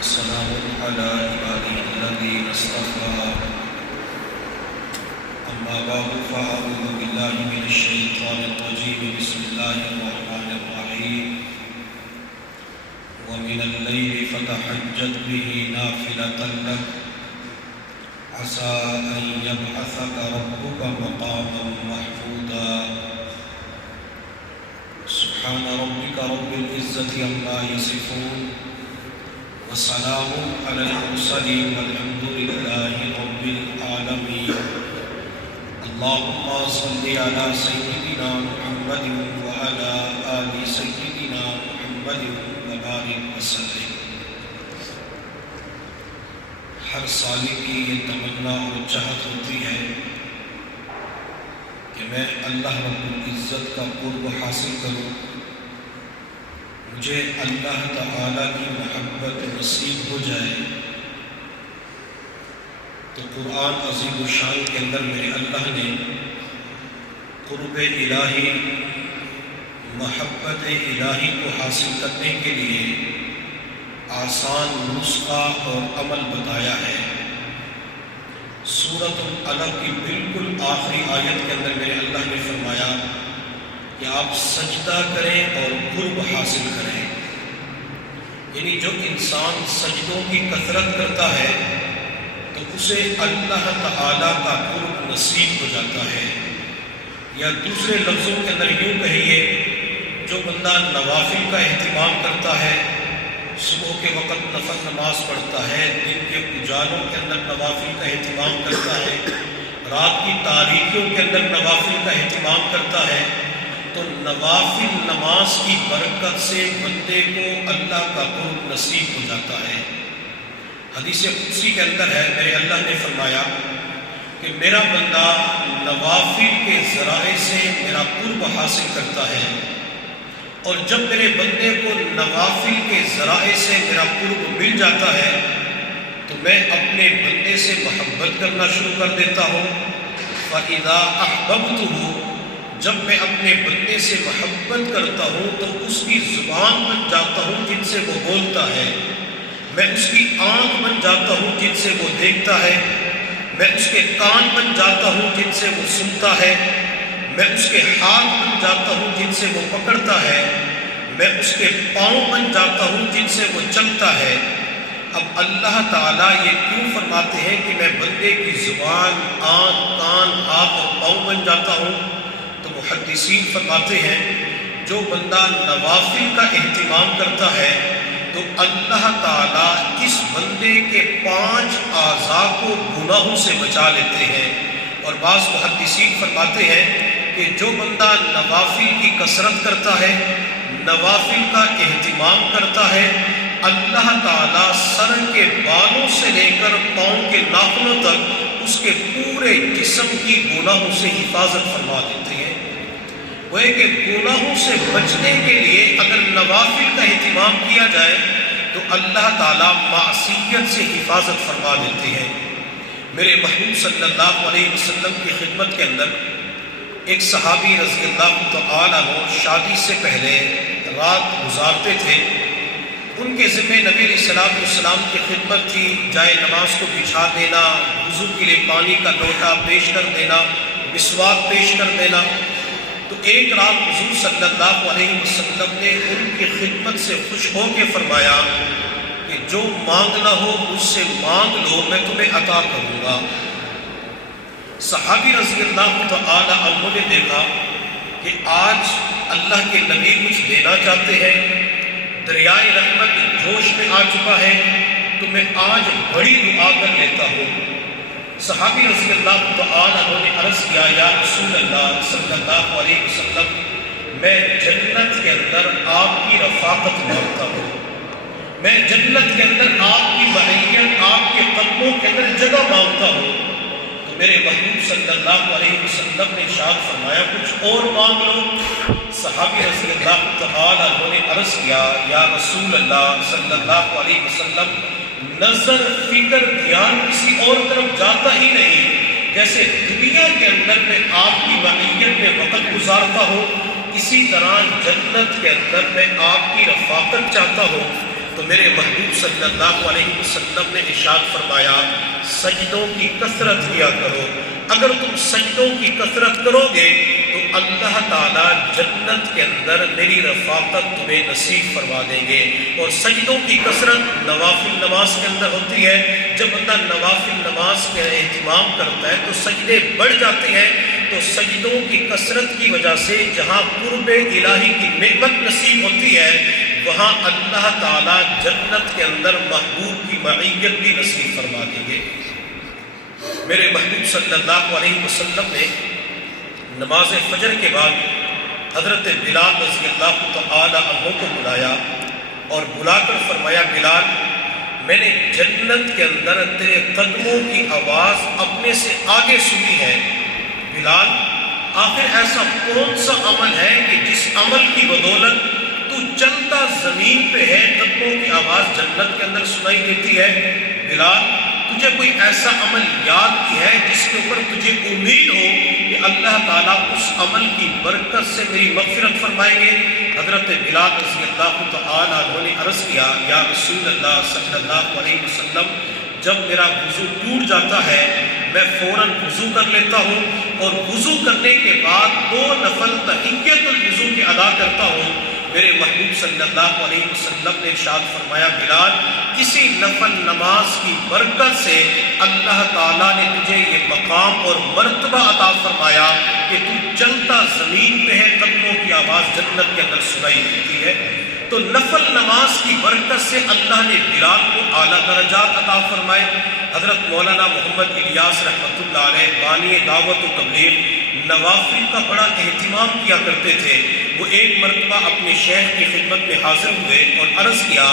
وسلام على عباده الذين اصطفى أما بعد فأعوذ بالله من الشيطان الرجيم بسم الله الرحمن الرحيم ومن الليل فتهجد به نافلة لك عسى أن يبعثك ربك مقاما محمودا سبحان ربك رب العزة عما يصفون وسلام على المرسلين والحمد لله رب العالمين اللهم صل على سيدنا محمد وعلى آل سيدنا محمد وبارك وسلم۔ ہر سالی کی یہ تمنا اور چاہت ہوتی ہے کہ میں اللہ رب العزت کا قرب حاصل کروں، مجھے اللہ تعالیٰ کی محبت نصیب ہو جائے۔ تو قرآن عظیم الشان کے اندر میرے اللہ نے قرب الہی، محبت الہی کو حاصل کرنے کے لیے آسان نسخہ اور عمل بتایا ہے۔ سورۃ العلق کی بالکل آخری آیت کے اندر میرے اللہ نے فرمایا کہ آپ سجدہ کریں اور قرب حاصل کریں، یعنی جو انسان سجدوں کی کثرت کرتا ہے تو اسے اللہ تعالیٰ کا قرب نصیب ہو جاتا ہے۔ یا دوسرے لفظوں کے اندر یوں کہیے، جو بندہ نوافل کا اہتمام کرتا ہے، صبح کے وقت نفل نماز پڑھتا ہے، دن کے اجالوں کے اندر نوافل کا اہتمام کرتا ہے، رات کی تاریکیوں کے اندر نوافل کا اہتمام کرتا ہے، تو نوافل نماز کی برکت سے بندے کو اللہ کا قرب نصیب ہو جاتا ہے۔ حدیث قدسی کے اندر ہے، میرے اللہ نے فرمایا کہ میرا بندہ نوافل کے ذرائع سے میرا قرب حاصل کرتا ہے، اور جب میرے بندے کو نوافل کے ذرائع سے میرا قرب مل جاتا ہے تو میں اپنے بندے سے محبت کرنا شروع کر دیتا ہوں۔ فَإِذَا أَحْبَبْتُهُ، جب میں اپنے بندے سے محبت کرتا ہوں تو اس کی زبان بن جاتا ہوں جن سے وہ بولتا ہے، میں اس کی آنکھ بن جاتا ہوں جن سے وہ دیکھتا ہے، میں اس کے کان بن جاتا ہوں جن سے وہ سنتا ہے، میں اس کے ہاتھ بن جاتا ہوں جن سے وہ پکڑتا ہے، میں اس کے پاؤں بن جاتا ہوں جن سے وہ چلتا ہے۔ اب اللہ تعالیٰ یہ کیوں فرماتے ہیں کہ میں بندے کی زبان، آنکھ، کان، ہاتھ اور پاؤں بن جاتا ہوں؟ تو محدثین فرماتے ہیں جو بندہ نوافل کا اہتمام کرتا ہے تو اللہ تعالیٰ اس بندے کے 5 اعضاء کو گناہوں سے بچا لیتے ہیں۔ اور بعض محدثین فرماتے ہیں کہ جو بندہ نوافل کی کثرت کرتا ہے، نوافل کا اہتمام کرتا ہے، اللہ تعالیٰ سر کے بالوں سے لے کر پاؤں کے ناخنوں تک اس کے پورے جسم کی گناہوں سے حفاظت فرما دیتے ہیں۔ وہ ہے کہ گناہوں سے بچنے کے لیے اگر نوافل کا اہتمام کیا جائے تو اللہ تعالیٰ معصیت سے حفاظت فرما دیتے ہیں۔ میرے محبوب صلی اللہ علیہ وسلم کی خدمت کے اندر ایک صحابی رضی اللہ تعالیٰ عنہ شادی سے پہلے رات گزارتے تھے۔ ان کے ذمہ نبی علیہ السلام کی خدمت تھی، جائے نماز کو بچھا دینا، وضو کے لیے پانی کا لوٹا پیش کر دینا، مسواک پیش کر دینا۔ تو ایک رات حضور صلی اللہ علیہ وسلم نے ان کی خدمت سے خوش ہو کے فرمایا کہ جو مانگنا ہو مجھ سے مانگ لو، میں تمہیں عطا کروں گا۔ صحابی رضی اللہ تعالی عنہ نے دیکھا کہ آج اللہ کے نبی کچھ دینا چاہتے ہیں، دریائے رحمت جوش میں آ چکا ہے، تو میں آج بڑی دعا کر لیتا ہوں۔ صحابی رضی اللہ تعالی عنہ نے عرض کیا، یا رسول اللہ صلی اللہ علیہ وسلم، میں جنت کے اندر آپ کی رفاقت مانگتا ہوں، میں جنت کے اندر آپ کی معیت، آپ کے قدموں کے اندر جگہ مانگتا ہوں۔ تو میرے محبوب صلی اللہ علیہ وسلم نے ارشاد فرمایا کچھ اور مانگ لو۔ صحابی رضی اللہ تعالی عنہ نے عرض کیا، یا رسول اللہ صلی اللہ علیہ وسلم، نظر، فکر، دھیان کسی اور طرف جاتا ہی نہیں، جیسے دنیا کے اندر میں آپ کی معیت میں وقت گزارتا ہوں، اسی طرح جنت کے اندر میں آپ کی رفاقت چاہتا ہوں۔ تو تو میرے محبوب صلی اللہ علیہ وسلم نے ارشاد فرمایا سجدوں کی کثرت کیا کرو، اگر تم سجدوں کی کثرت کرو گے تو اللہ تعالیٰ جنت کے اندر میری رفاقت تمہیں نصیب فرما دیں گے۔ اور سجدوں کی کثرت نوافل نماز کے اندر ہوتی ہے۔ جب بندہ نوافل نماز کا اہتمام کرتا ہے تو سجدے بڑھ جاتے ہیں، تو سجدوں کی کثرت کی وجہ سے جہاں قرب الہی کی نعمت نصیب ہوتی ہے وہاں اللہ تعالیٰ جنت کے اندر محبوب کی معیت بھی نصیب فرما دیں گے۔ میرے محبوب صلی اللہ علیہ وسلم نے نماز فجر کے بعد حضرت بلال رضی اللہ تعالی عنہ کو بلایا اور بلا کر فرمایا بلال، میں نے جنت کے اندر تیرے قدموں کی آواز اپنے سے آگے سنی ہے۔ بلال، آخر ایسا کون سا عمل ہے کہ جس عمل کی بدولت تو چلتا زمین پہ ہے قدموں کی آواز جنت کے اندر سنائی دیتی ہے؟ بلال، تجھے کوئی ایسا عمل یاد کی ہے جس کے اوپر تجھے امید ہو کہ اللہ تعالیٰ اس عمل کی برکت سے میری مغفرت فرمائیں گے؟ حضرت بلال رضی اللہ تعالیٰ عنہ نے عرض کیا، یا رسول اللہ صلی اللہ علیہ وسلم، جب میرا وضو ٹوٹ جاتا ہے میں فوراً وضو کر لیتا ہوں اور وضو کرنے کے بعد 2 نفل تحیۃ الوضو کی ادا کرتا ہوں۔ میرے محبوب صلی اللہ علیہ وسلم نے ارشاد فرمایا بلال، اسی نفل نماز کی برکت سے اللہ تعالیٰ نے تجھے یہ مقام اور مرتبہ عطا فرمایا کہ تو چلتا زمین پہ ہے قدموں کی آواز جنت کے اندر سنائی دیتی ہے۔ تو نفل نماز کی برکت سے اللہ نے بلال کو اعلیٰ درجات عطا فرمائے۔ حضرت مولانا محمد الیاس رحمۃ اللہ علیہ بانی دعوت و تبلیغ نوافل کا بڑا اہتمام کیا کرتے تھے۔ وہ ایک مرتبہ اپنے شیخ کی خدمت میں حاضر ہوئے اور عرض کیا،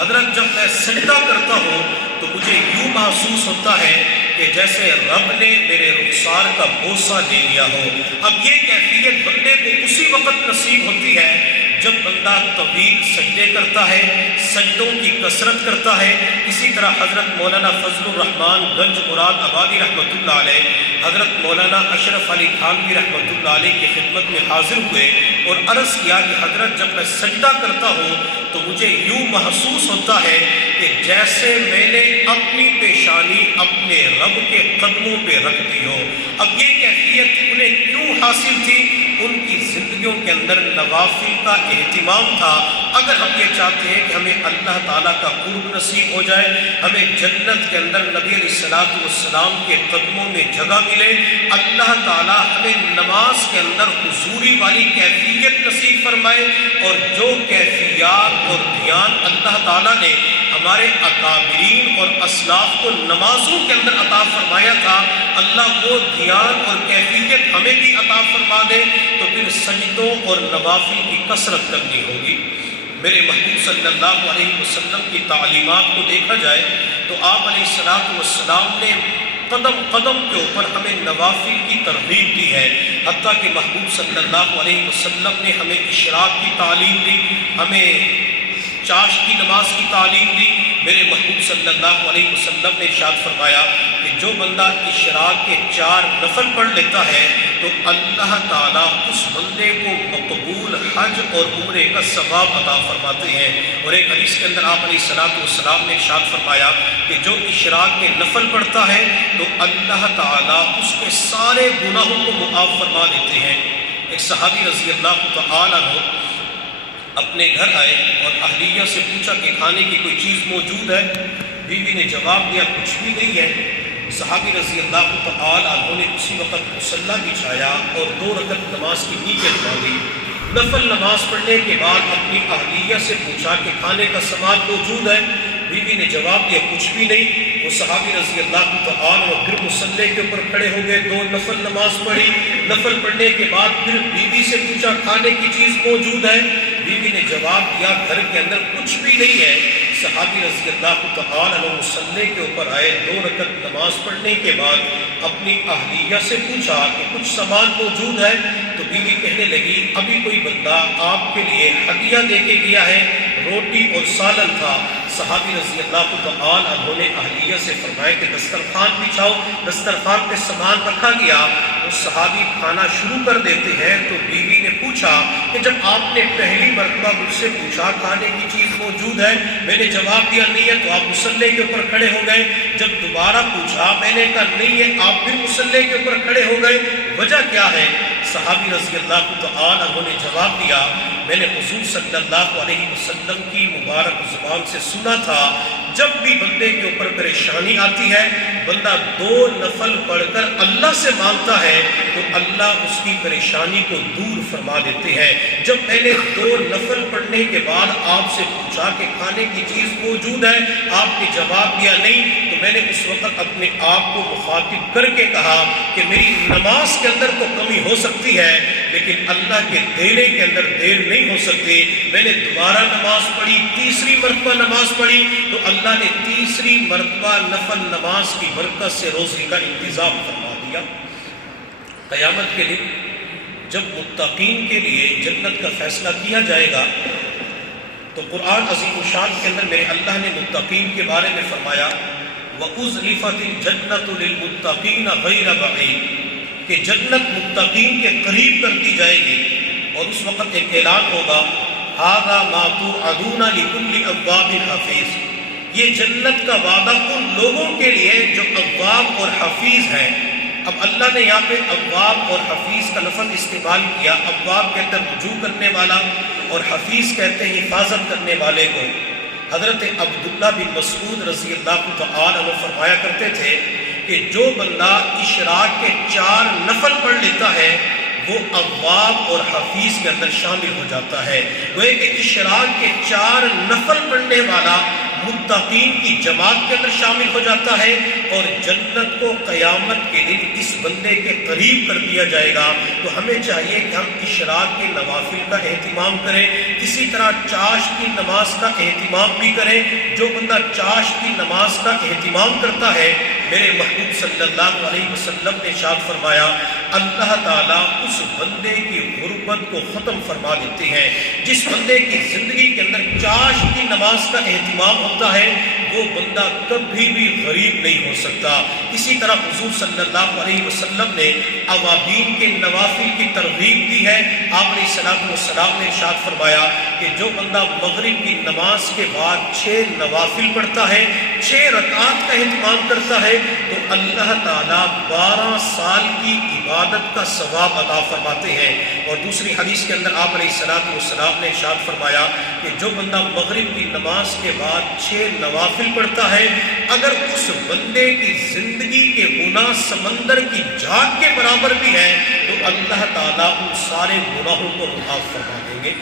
حضرت جب میں سجدہ کرتا ہوں تو مجھے یوں محسوس ہوتا ہے کہ جیسے رب نے میرے رخسار کا بوسہ لے لیا ہو۔ اب یہ کیفیت بندے کو اسی وقت نصیب ہوتی ہے جب بندہ طویل سجدے کرتا ہے، سجدوں کی کثرت کرتا ہے۔ اسی طرح حضرت مولانا فضل الرحمان گنج مراد آبادی رحمۃ اللہ علیہ حضرت مولانا اشرف علی تھانوی رحمۃ اللہ علیہ کی خدمت میں حاضر ہوئے اور عرض کیا کہ حضرت جب میں سجدہ کرتا ہوں تو مجھے یوں محسوس ہوتا ہے کہ جیسے میں نے اپنی پیشانی اپنے رب کے قدموں پہ رکھ دی ہو۔ اب یہ کیفیت انہیں کیوں حاصل تھی؟ ان کی زندگیوں کے اندر نوافل کا اہتمام تھا۔ اگر ہم یہ چاہتے ہیں کہ ہمیں اللہ تعالیٰ کا قرب نصیب ہو جائے، ہمیں جنت کے اندر نبی علیہ الصلوۃ والسلام کے قدموں میں جگہ ملے، اللہ تعالیٰ ہمیں نماز کے اندر حضوری والی کیفیت نصیب فرمائے، اور جو کیفیات اور دھیان اللہ تعالیٰ نے ہمارے اکابرین اور اسلاف کو نمازوں کے اندر عطا فرمایا تھا، اللہ وہ دھیان اور کیفیت ہمیں بھی عطا فرما دے۔ تو پھر سجدوں اور نوافل کی کثرت کرنی ہوگی۔ میرے محبوب صلی اللہ علیہ وسلم کی تعلیمات کو دیکھا جائے تو آپ علیہ الصلوۃ والسلام نے قدم قدم کے اوپر ہمیں نوافل کی ترغیب دی ہے، حتیٰ کہ محبوب صلی اللہ علیہ وسلم نے ہمیں اشراق کی تعلیم دی، ہمیں چاش کی نماز کی تعلیم دی۔ میرے محبوب صلی اللہ علیہ وسلم نے ارشاد فرمایا کہ جو بندہ اشراق کے 4 نفل پڑھ لیتا ہے تو اللہ تعالیٰ اس بندے کو مقبول حج اور عمرے کا ثواب عطا فرماتے ہیں۔ اور ایک حدیث کے اندر آپ علیہ الصلوۃ والسلام نے ارشاد فرمایا کہ جو اشراق کے نفل پڑھتا ہے تو اللہ تعالیٰ اس کے سارے گناہوں کو معاف فرما دیتے ہیں۔ ایک صحابی رضی اللہ تعالیٰ عنہ اپنے گھر آئے اور اہلیہ سے پوچھا کہ کھانے کی کوئی چیز موجود ہے؟ بیوی نے جواب دیا کچھ بھی نہیں ہے۔ صحابی رضی اللہ تعالی عنہ نے اسی وقت مصلی بچھایا اور 2 رکعت نماز کی نیت باندھی۔ نفل نماز پڑھنے کے بعد اپنی اہلیہ سے پوچھا کہ کھانے کا سامان موجود ہے؟ بیوی نے جواب دیا کچھ بھی نہیں۔ وہ صحابی رضی اللہ تعالی عنہ پھر مصلی کے اوپر کھڑے ہو گئے، 2 نفل نماز پڑھی۔ نفل پڑھنے کے بعد پھر بیوی سے پوچھا کھانے کی چیز موجود ہے؟ بیوی نے جواب دیا گھر کے اندر کچھ بھی نہیں ہے۔ صحابی رضی اللہ تعالی عنہ مصلی کے اوپر آئے، 2 رکعت نماز پڑھنے کے بعد اپنی اہلیہ سے پوچھا کہ کچھ سامان موجود ہے؟ تو بیوی کہنے لگی ابھی کوئی بندہ آپ کے لیے ہدیہ دے کے گیا ہے، روٹی اور سالن تھا۔ صحابی رضی اللہ تعالی عنہ نے اہلیہ سے فرمایا کہ دسترخوان بچھاؤ۔ دسترخوان پہ سامان رکھا گیا، وہ صحابی کھانا شروع کر دیتے ہیں تو بیوی نے پوچھا کہ جب آپ نے پہلی مرتبہ مجھ سے پوچھا کھانے کی چیز موجود ہے، میں نے جواب دیا نہیں ہے تو آپ مصلی کے اوپر کھڑے ہو گئے۔ جب دوبارہ پوچھا، میں نے کہا نہیں ہے، آپ پھر مصلی کے اوپر کھڑے ہو گئے، وجہ کیا ہے؟ صحابی رضی اللہ تعالی عنہ نے جواب دیا، میں نے حضور صلی اللہ علیہ وسلم کی مبارک زبان سے سنا تھا جب بھی بندے کے اوپر پریشانی آتی ہے، بندہ 2 نفل پڑھ کر اللہ سے مانگتا ہے تو اللہ اس کی پریشانی کو دور فرما دیتے ہیں۔ جب میں نے 2 نفل پڑھنے کے بعد آپ سے پوچھا کہ کھانے کی چیز موجود ہے، آپ نے جواب دیا نہیں، تو میں نے اس وقت اپنے آپ کو مخاطب کر کے کہا کہ میری نماز کے اندر تو کمی ہو سکتی ہے لیکن اللہ کے دینے کے اندر دیر نہیں ہو سکتی۔ میں نے دوبارہ نماز پڑھی، تیسری مرتبہ نماز پڑھی تو اللہ نے تیسری مرتبہ نفل نماز کی برکت سے روزی کا انتظام فرما دیا۔ قیامت کے دن جب متقین کے لیے جنت کا فیصلہ کیا جائے گا تو قرآن عظیم الشان کے اندر میرے اللہ نے متقین کے بارے میں فرمایا وَأُزْلِفَتِ الْجَنَّةُ لِلْمُتَّقِينَ غَيْرَ بَعِيدٍ، کہ جنت متقین کے قریب کر دی جائے گی اور اس وقت ایک اعلان ہوگا هَذَا مَا تُوعَدُونَ لِكُلِّ أَوَّابٍ حَفِيظٍ، یہ جنت کا وعدہ ان لوگوں کے لیے جو اواب اور حفیظ ہیں۔ اب اللہ نے یہاں پہ اواب اور حفیظ کا لفظ استعمال کیا۔ اواب کہتے ہیں رجوع کرنے والا اور حفیظ کہتے ہیں حفاظت کرنے والے کو۔ حضرت عبداللہ بن مسعود رضی اللہ تعالی عنہ فرمایا کرتے تھے کہ جو بندہ اشراق کے 4 نفل پڑھ لیتا ہے وہ اواب اور حفیظ کے اندر شامل ہو جاتا ہے۔ گوئے کہ اشراق کے 4 نفل پڑھنے والا متقین کی جماعت کے اندر شامل ہو جاتا ہے اور جنت کو قیامت کے دن اس بندے کے قریب کر دیا جائے گا۔ تو ہمیں چاہیے کہ ہم اشراق کے نوافل کا اہتمام کریں، اسی طرح چاشت کی نماز کا اہتمام بھی کریں۔ جو بندہ چاشت کی نماز کا اہتمام کرتا ہے، میرے محبوب صلی اللہ علیہ وسلم نے ارشاد فرمایا اللہ تعالیٰ اس بندے کی غربت کو ختم فرما دیتے ہیں۔ جس بندے کی زندگی کے اندر چاشت کی نماز کا اہتمام ہوتا ہے وہ بندہ کبھی بھی غریب نہیں ہو سکتا۔ اسی طرح حضور صلی اللہ علیہ وسلم نے اوابین کے نوافل کی ترغیب دی ہے۔ آپ علیہ الصلوۃ والسلام نے ارشاد فرمایا کہ جو بندہ مغرب کی نماز کے بعد 6 نوافل پڑھتا ہے، 6 رکعات کا اہتمام کرتا ہے تو اللہ تعالیٰ 12 سال کی عبادت کا ثواب عطا فرماتے ہیں۔ اور دوسری حدیث کے اندر آپ علیہ الصلوۃ والسلام نے ارشاد فرمایا کہ جو بندہ مغرب کی نماز کے بعد 6 نوافل پڑھتا ہے، اگر اس بندے کی زندگی کے گناہ سمندر کی جھاگ کے برابر بھی ہے تو اللہ تعالیٰ ان سارے گناہوں کو معاف فرما دیں گے۔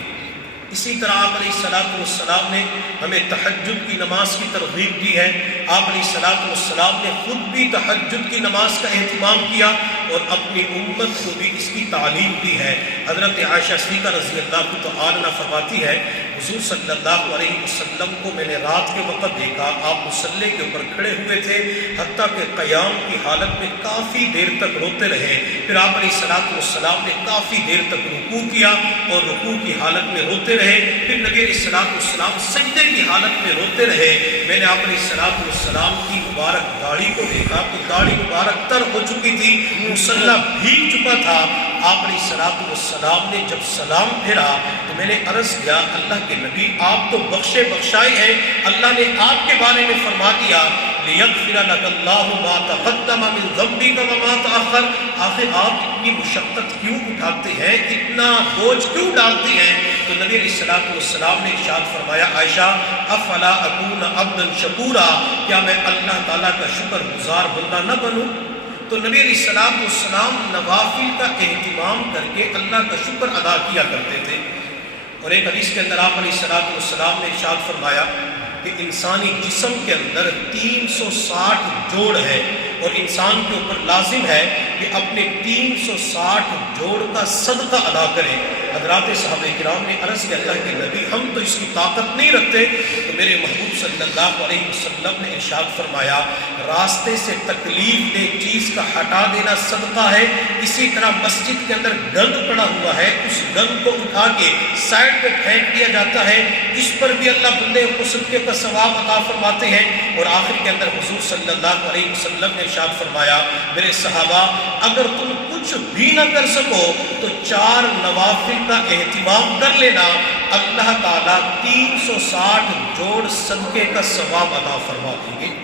اسی طرح آپ علیہ الصلوۃ والسلام نے ہمیں تہجد کی نماز کی ترغیب دی ہے۔ آپ علیہ الصلوۃ والسلام نے خود بھی تہجد کی نماز کا اہتمام کیا اور اپنی امت کو بھی اس کی تعلیم دی ہے۔ حضرت عائشہ صدیقہ رضی اللہ تعالی عنہ فرماتی ہے حضور صلی اللہ علیہ وسلم کو میں نے رات کے وقت دیکھا، آپ مصلی کے اوپر کھڑے ہوئے تھے، حتیٰ کہ قیام کی حالت میں کافی دیر تک روتے رہے۔ پھر آپ علیہ الصلوۃ والسلام نے کافی دیر تک رکوع کیا اور رکوع کی حالت میں روتے رہے۔ پھر نبی علیہ الصلوۃ والسلام سجدے کی حالت میں روتے رہے۔ میں نے آپ علیہ الصلوۃ والسلام کی مبارک داڑھی کو دیکھا تو داڑھی مبارک تر ہو چکی تھی، مصلی بھیگ چکا تھا۔ آپ علیہ الصلوۃ والسلام نے جب سلام پھیرا تو میں نے عرض کیا اللہ کے نبی آپ تو بخشے بخشائے ہیں، اللہ نے آپ کے بارے میں فرما دیا لِيَغْفِرَ لَكَ اللَّهُ مَا تَقَدَّمَ مِنْ ذَنبِكَ وَمَا تَأَخَّرَ۔ آخر آپ اتنی مشقت کیوں اٹھاتے ہیں، اتنا بوجھ کیوں ڈالتے ہیں؟ تو نبی علیہ الصلوۃ والسلام نے ارشاد فرمایا عائشہ افلا اکون عبدا شکورا، کیا میں اللہ تعالیٰ کا شکر گزار بندہ نہ بنوں؟ تو نبی علیہ الصلوۃ والسلام نوافل کا اہتمام کر کے اللہ کا شکر ادا کیا کرتے تھے۔ اور ایک حدیث کے اندر آپ علیہ الصلوۃ والسلام نے ارشاد فرمایا کہ انسانی جسم کے اندر 360 جوڑ ہے اور انسان کے اوپر لازم ہے کہ اپنے 360 جوڑ کا صدقہ ادا کریں۔ حضرات صحابہ کرام نے عرض کیا اللہ کے نبی ہم تو اس کی طاقت نہیں رکھتے، تو میرے محبوب صلی اللہ علیہ وسلم نے ارشاد فرمایا راستے سے تکلیف دہ چیز کا ہٹا دینا صدقہ ہے، اسی طرح مسجد کے اندر گند پڑا ہوا ہے اس گند کو اٹھا کے سائڈ پہ پھینک دیا جاتا ہے، اس پر بھی اللہ بندے کو صدقے کا ثواب عطا فرماتے ہیں۔ اور آخر کے اندر حضور صلی اللہ علیہ وسلم نے ارشاد فرمایا میرے صحابہ اگر تم کچھ بھی نہ کر سکو تو 4 نوافل کا اہتمام کر لینا، اللہ تعالیٰ 360 جوڑ صدقے کا ثواب عطا فرما دیں گے۔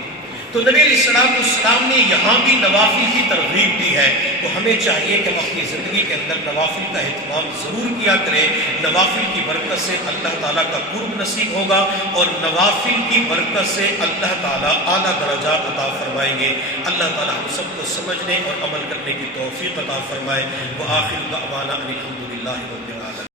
تو نبی علیہ السلام نے یہاں بھی نوافل کی ترغیب دی ہے، تو ہمیں چاہیے کہ ہم اپنی زندگی کے اندر نوافل کا اہتمام ضرور کیا کریں۔ نوافل کی برکت سے اللہ تعالیٰ کا قرب نصیب ہوگا اور نوافل کی برکت سے اللہ تعالیٰ اعلیٰ درجات عطا فرمائیں گے۔ اللہ تعالیٰ ہم سب کو سمجھنے اور عمل کرنے کی توفیق عطا فرمائے۔ وآخر دعوانا ان الحمد للہ رب العالمین۔